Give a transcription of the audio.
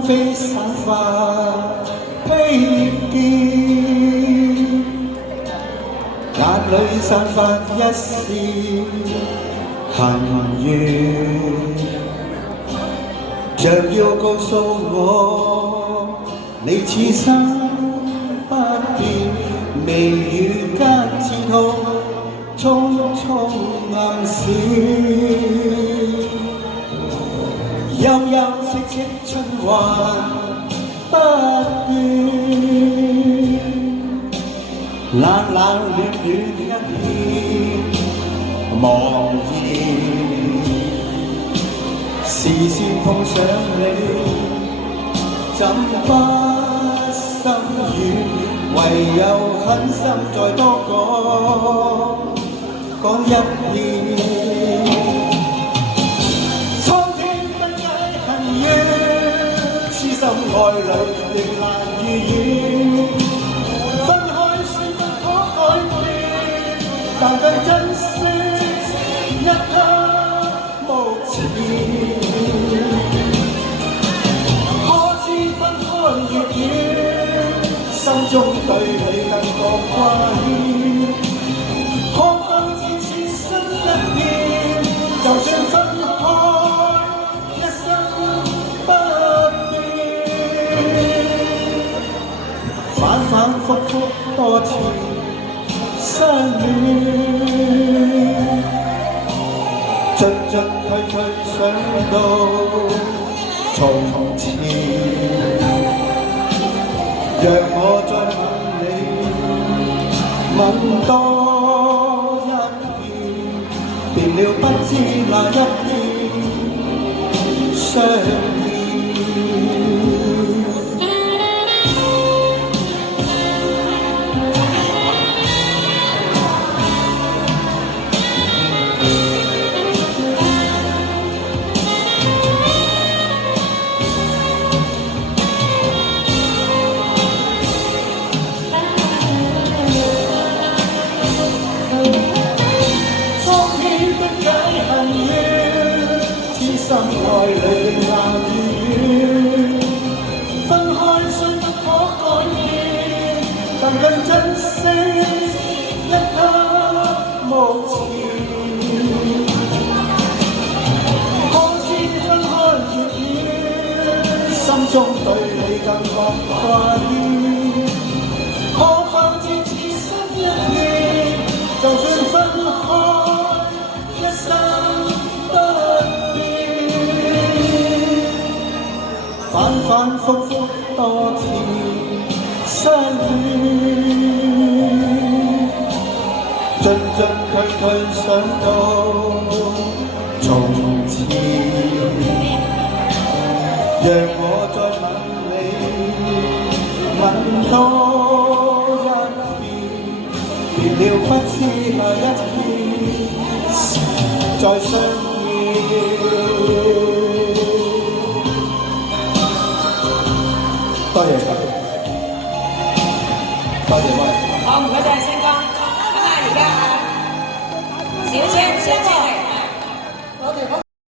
風飛散發披肩，眼裏散發一絲恨怨，像要告訴我，你此生不變，眉宇間刺痛，匆匆暗閃，悠悠戚戚春環不斷，冷冷暖暖一片茫然，視線碰上你，怎不心軟？唯有狠心再多講一遍。蒼天不解恨怨，痴心愛侶亦難如願。分開雖不可改變，但更珍惜一刻目前。可知分開越遠，心中對你更覺掛牽。可否只此生一片，就算分開一生不變。反反覆覆多次相戀，進進退退想到從前。讓我再吻你，吻多一遍，變了不知哪一天相見。心愛侶難如願，分開雖不可改變，但更珍惜一刻目前。可知分開越遠，心中對你更覺掛牽。可否知此生一片，就算分開一生反反覆覆多次相戀，進進退退想到從前。讓我再吻你，吻多一遍，別了不知下一天再相見。